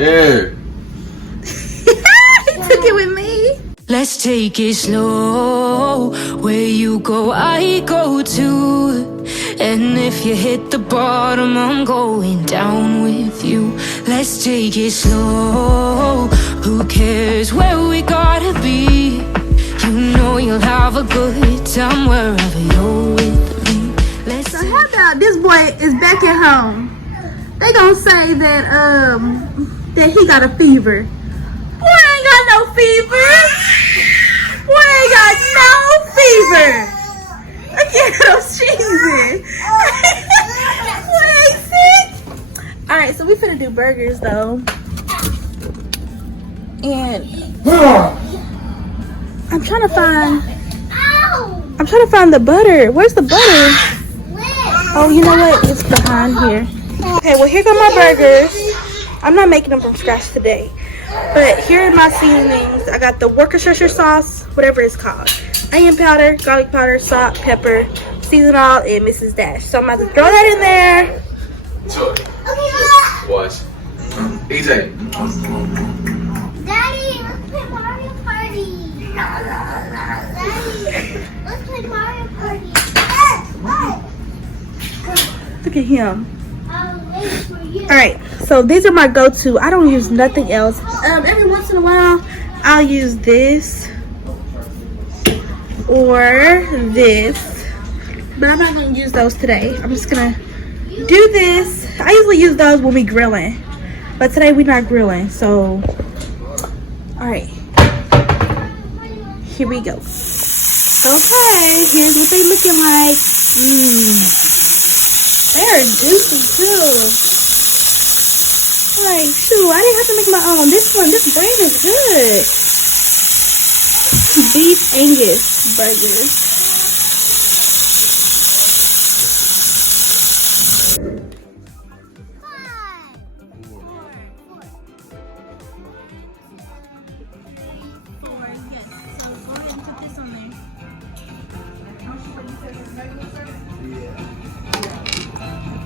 Here. He took it with me. Let's take it slow. Where you go, I go too. And if you hit the bottom, I'm going down with you. Let's take it slow. Who cares where we gotta be? You know you'll have a good time wherever you're with me. So how about this boy is back at home? They gonna say that that he got a fever. Boy ain't got no fever. Boy ain't got no fever. Look at him cheesing. Boy ain't sick. Alright, so we finna do burgers though. And I'm trying to find the butter. Where's the butter? Oh, you know what? It's behind here. Okay, well here go my burgers. I'm not making them from scratch today. But here are my seasonings. I got the Worcestershire sauce, whatever it's called. Onion powder, garlic powder, salt, pepper, season all, and Mrs. Dash. So I'm about to throw that in there. Watch. EJ. Daddy, let's play Mario Party. Daddy, let's play Mario Party. Look at him. I'll wait for you. Alright, so these are my go-to. I don't use nothing else. Every once in a while, I'll use this or this. But I'm not going to use those today. I'm just going to do this. I usually use those when we grilling. But today we're not grilling, so... Alright. Here we go. Okay, here's what they looking like. They're juicy too. Like, shoot, I didn't have to make my own. This brand is good. Beef Angus burgers.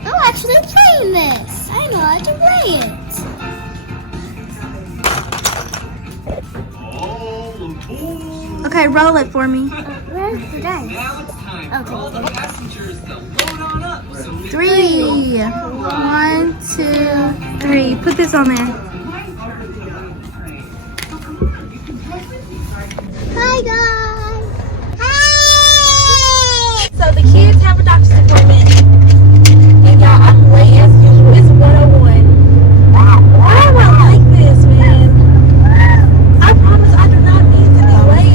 I'm actually playing this. I know how to play it. Okay, roll it for me. Where's the dice? Okay. 3. 1, 2, 3. Put this on there. Hi guys. Hi. So the kids have a doctor's appointment. And y'all, I'm late as usual. It's 101. I don't like this, man. I promise I do not mean to be late.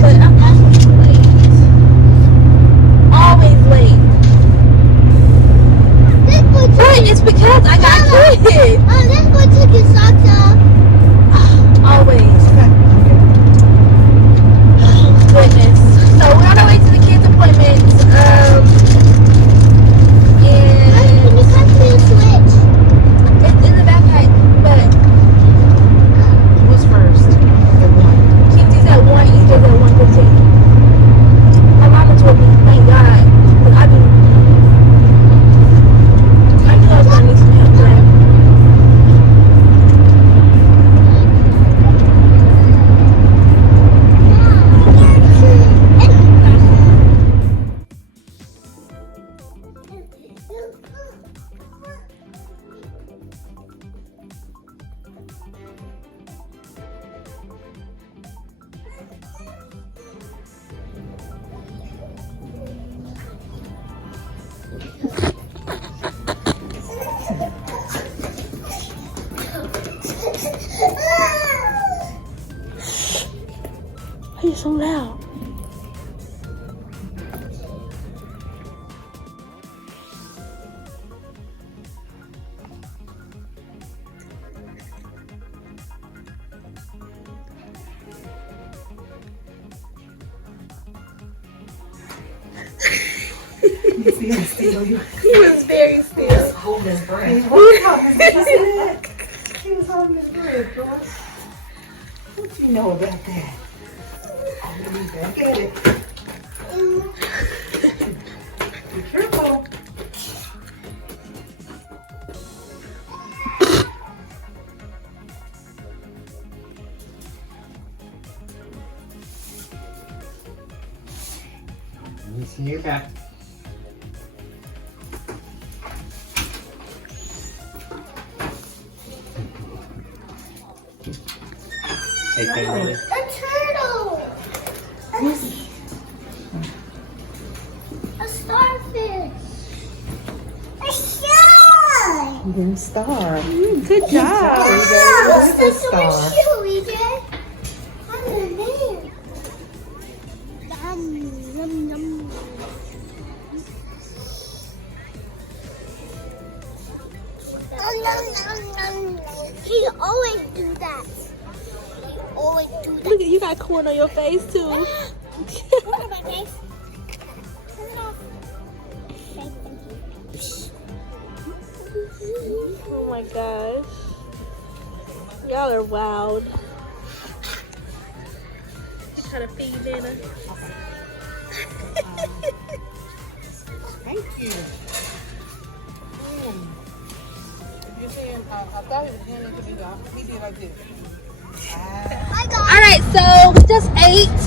But I'm always late. Always late. But it's because I got kids. This boy took his socks off. Always. Goodness. So we're on our way to the kids' appointment. Can you cut me a switch? It's in the backpack, but what's first? Kiki's at 1, Ethan's at 1:15. My mama told me, thank God, but I knew I was gonna need some help today. Why are you so loud? He was very still. holding his breath. He was holding his breath, George. What you know about that? Oh, let me back at it. Be careful. Let me see your back. Hey, A turtle. A starfish. A shark. Green star. Good job. Where's the star? He always do that. He always do that. Look at you, got corn on your face too. Look at my face. Turn it off. Oh my gosh. Y'all are wild. Try to feed Nana. Thank you. You're saying, I thought he was handing it to me, though. He did like this. I got Alright, so we just ate.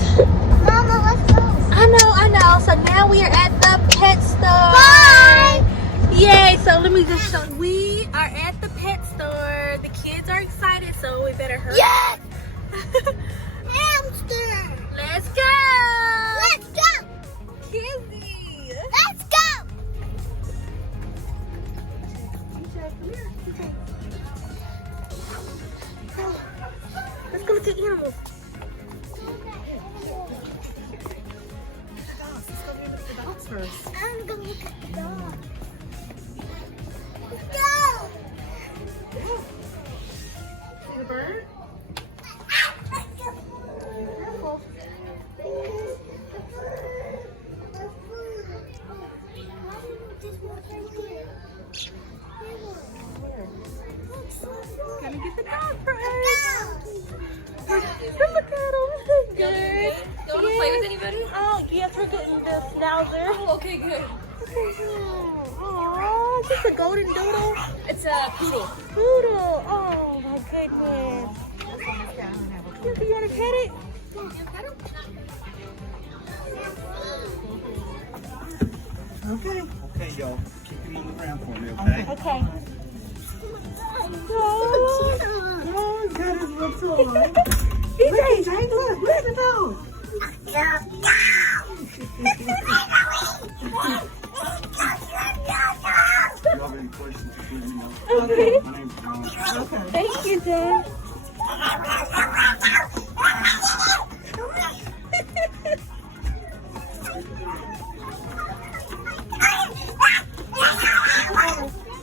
Mama, let's go. I know. So now we are at the pet store. Bye. Yay, so let me just show you. We are at the pet store. The kids are excited, so we better hurry. Yes. Hamster. Let's go. Let's go. Kizzy. Let's go. Let's go look at animals. I'm gonna look at the dog. Let's go. See the bird? Careful. Gonna get the dog for us. Look at him. Good. Don't want to play with anybody? Oh, yes, we're getting the schnauzer. Oh, okay, good. Aww, just a golden doodle. It's a poodle. Poodle. Oh my goodness. You want to pet it? Okay. Okay, y'all. Keep him on the ground for me, okay? Okay. Oh, he's got his little toy. DJ. Look, look at the dog. If you have any questions, just let me know. Okay. My name's John. Okay. Thank you, Dad.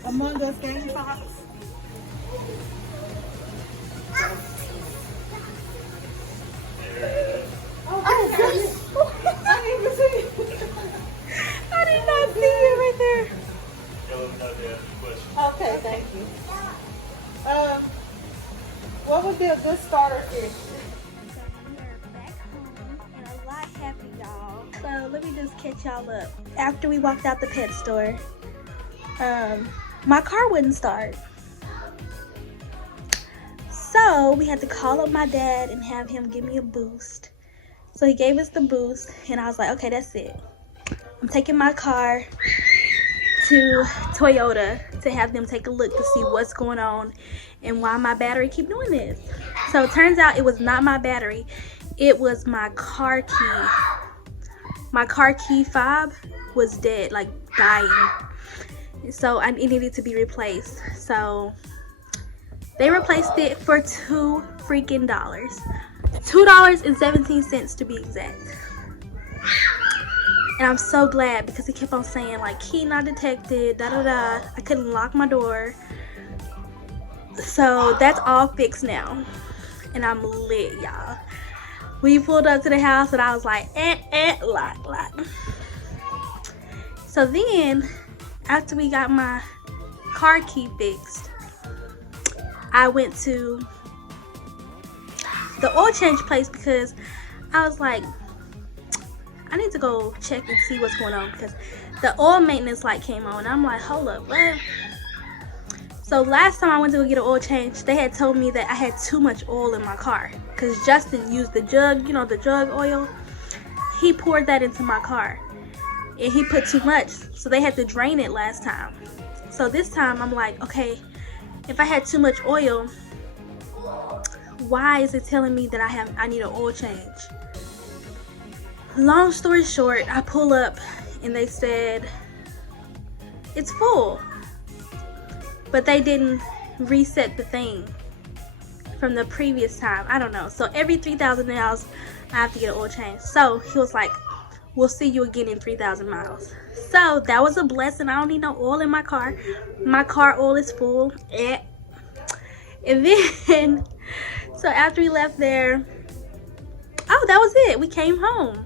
Among Us Game Fox. I did not see you right there. Okay, thank you. What would be a good starter fish? We're back home and a lot happy, y'all. So let me just catch y'all up. After we walked out the pet store, my car wouldn't start. So we had to call up my dad and have him give me a boost. So he gave us the boost and I was like, okay, that's it. I'm taking my car to Toyota to have them take a look to see what's going on and why my battery keep doing this. So it turns out it was not my battery. It was my car key. My car key fob was dead, like dying. So it needed to be replaced. So they replaced it for $2 freaking dollars. $2.17 to be exact. And I'm so glad because he kept on saying like key not detected, da da da. I couldn't lock my door. So that's all fixed now. And I'm lit, y'all. We pulled up to the house and I was like, lock. So then, after we got my car key fixed, I went to the oil change place because I was like, I need to go check and see what's going on because the oil maintenance light came on. I'm like, hold up, what? So last time I went to go get an oil change, they had told me that I had too much oil in my car because Justin used the jug, you know, the jug oil. he poured that into my car. And he put too much, so they had to drain it last time. So this time I'm like, okay, if I had too much oil, why is it telling me that I need an oil change? Long story short, I pull up and they said it's full, but they didn't reset the thing from the previous time. I don't know. So every 3,000 miles I have to get an oil change. So he was like, we'll see you again in 3,000 miles. So that was a blessing. I don't need no oil in my car. My car oil is full. And then, so after we left there, oh, that was it. We came home.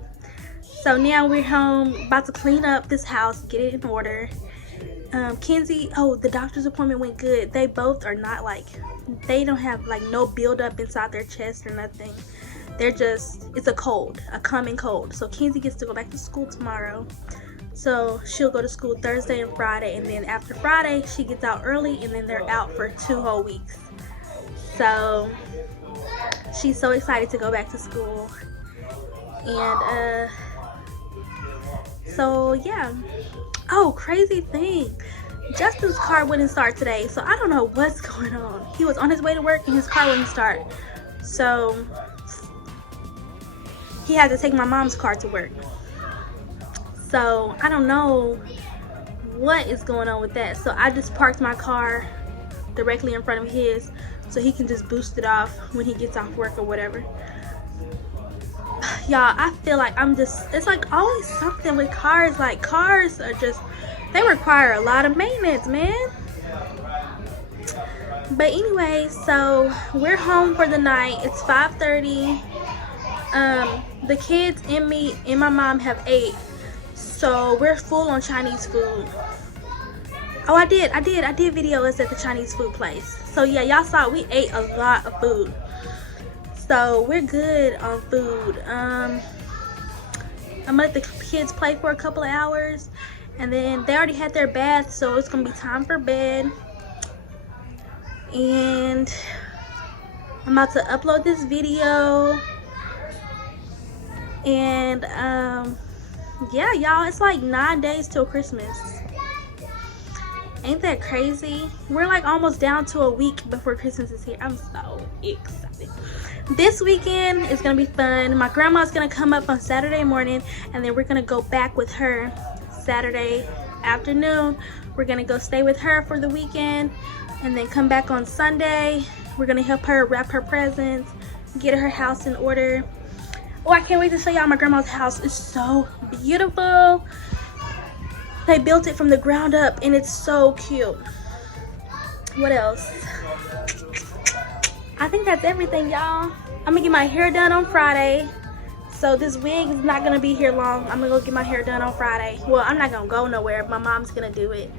So now we're home, about to clean up this house, get it in order. Kenzie, oh, the doctor's appointment went good. They both are not like, they don't have like no buildup inside their chest or nothing. They're just, it's a cold, a common cold. So Kenzie gets to go back to school tomorrow. So she'll go to school Thursday and Friday, and then after Friday, she gets out early, and then they're out for 2 whole weeks. So she's so excited to go back to school. And so yeah. Oh, crazy thing. Justin's car wouldn't start today, so I don't know what's going on. He was on his way to work and his car wouldn't start. So he had to take my mom's car to work. So I don't know what is going on with that. So I just parked my car directly in front of his so he can just boost it off when he gets off work or whatever. Y'all, I feel like it's like always something with cars. Like, cars are just, they require a lot of maintenance, man. But anyway, so we're home for the night. It's 5:30. The kids and me and my mom have ate, so we're full on Chinese food. Oh, I did video us at the Chinese food place. So yeah, y'all saw we ate a lot of food. So we're good on food. I'm gonna let the kids play for a couple of hours, and then they already had their bath, so it's gonna be time for bed. And I'm about to upload this video. And yeah, y'all, it's like 9 days till Christmas. Ain't that crazy? We're like almost down to a week before Christmas is here. I'm so excited. This weekend is gonna be fun. My grandma's gonna come up on Saturday morning, and then we're gonna go back with her Saturday afternoon. We're gonna go stay with her for the weekend, and then come back on Sunday. We're gonna help her wrap her presents, get her house in order. Oh, I can't wait to show y'all my grandma's house. It's so beautiful. They built it from the ground up, and it's so cute. What else? I think that's everything, y'all. I'm gonna get my hair done on Friday. So this wig is not gonna be here long. I'm gonna go get my hair done on Friday. Well, I'm not gonna go nowhere. My mom's gonna do it.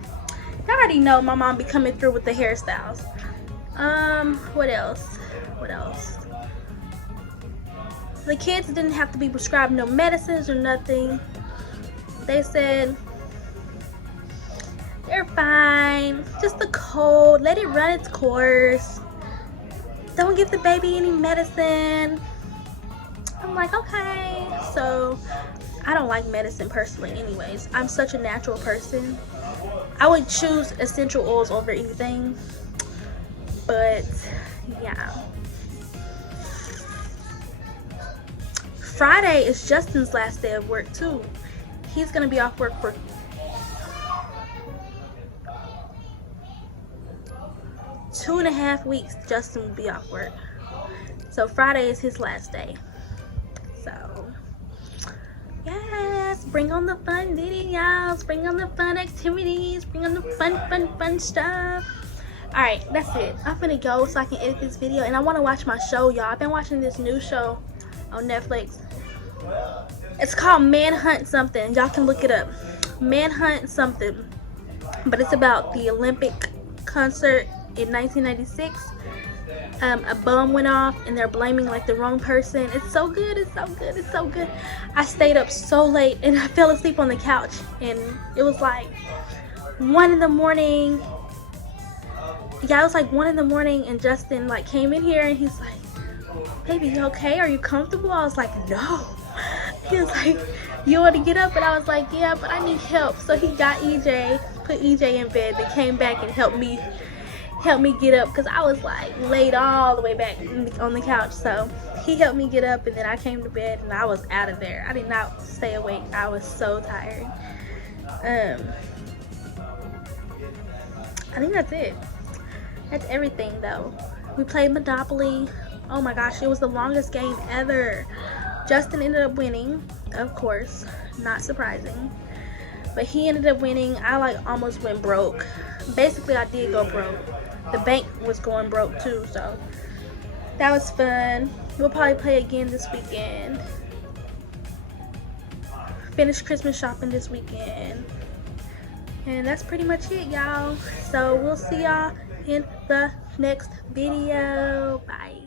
I already know my mom be coming through with the hairstyles. What else? What else? The kids didn't have to be prescribed no medicines or nothing. They said they're fine. Just a cold. Let it run its course. Don't give the baby any medicine. I'm like, okay. So I don't like medicine personally anyways. I'm such a natural person. I would choose essential oils over anything. But yeah. Friday is Justin's last day of work too. He's gonna be off work for 2.5 weeks. Justin will be off work. So Friday is his last day. So yes, bring on the fun videos, bring on the fun activities, bring on the fun stuff. Alright, that's it. I'm gonna go so I can edit this video, and I want to watch my show, y'all. I've been watching this new show on Netflix. It's called Manhunt something. Y'all can look it up. Manhunt something. But it's about the Olympic concert in 1996. A bomb went off and they're blaming like the wrong person. It's so good. It's so good. It's so good. I stayed up so late and I fell asleep on the couch, and it was like 1 in the morning. Yeah, it was like 1 in the morning, and Justin like came in here and he's like, "Baby, you okay? Are you comfortable?" I was like, "No." he was like, you want to get up? And I was like, yeah, but I need help. So he got EJ, put EJ in bed, then came back and helped me get up, because I was like laid all the way back on the couch. So he helped me get up, and then I came to bed and I was out of there. I did not stay awake. I was so tired. I think that's it. That's everything though. We played Monopoly. Oh my gosh, it was the longest game ever. Justin ended up winning, of course, not surprising, but he ended up winning. I like almost went broke. Basically, I did go broke. The bank was going broke too, so that was fun. We'll probably play again this weekend. Finish Christmas shopping this weekend. And that's pretty much it, y'all. So we'll see y'all in the next video. Bye.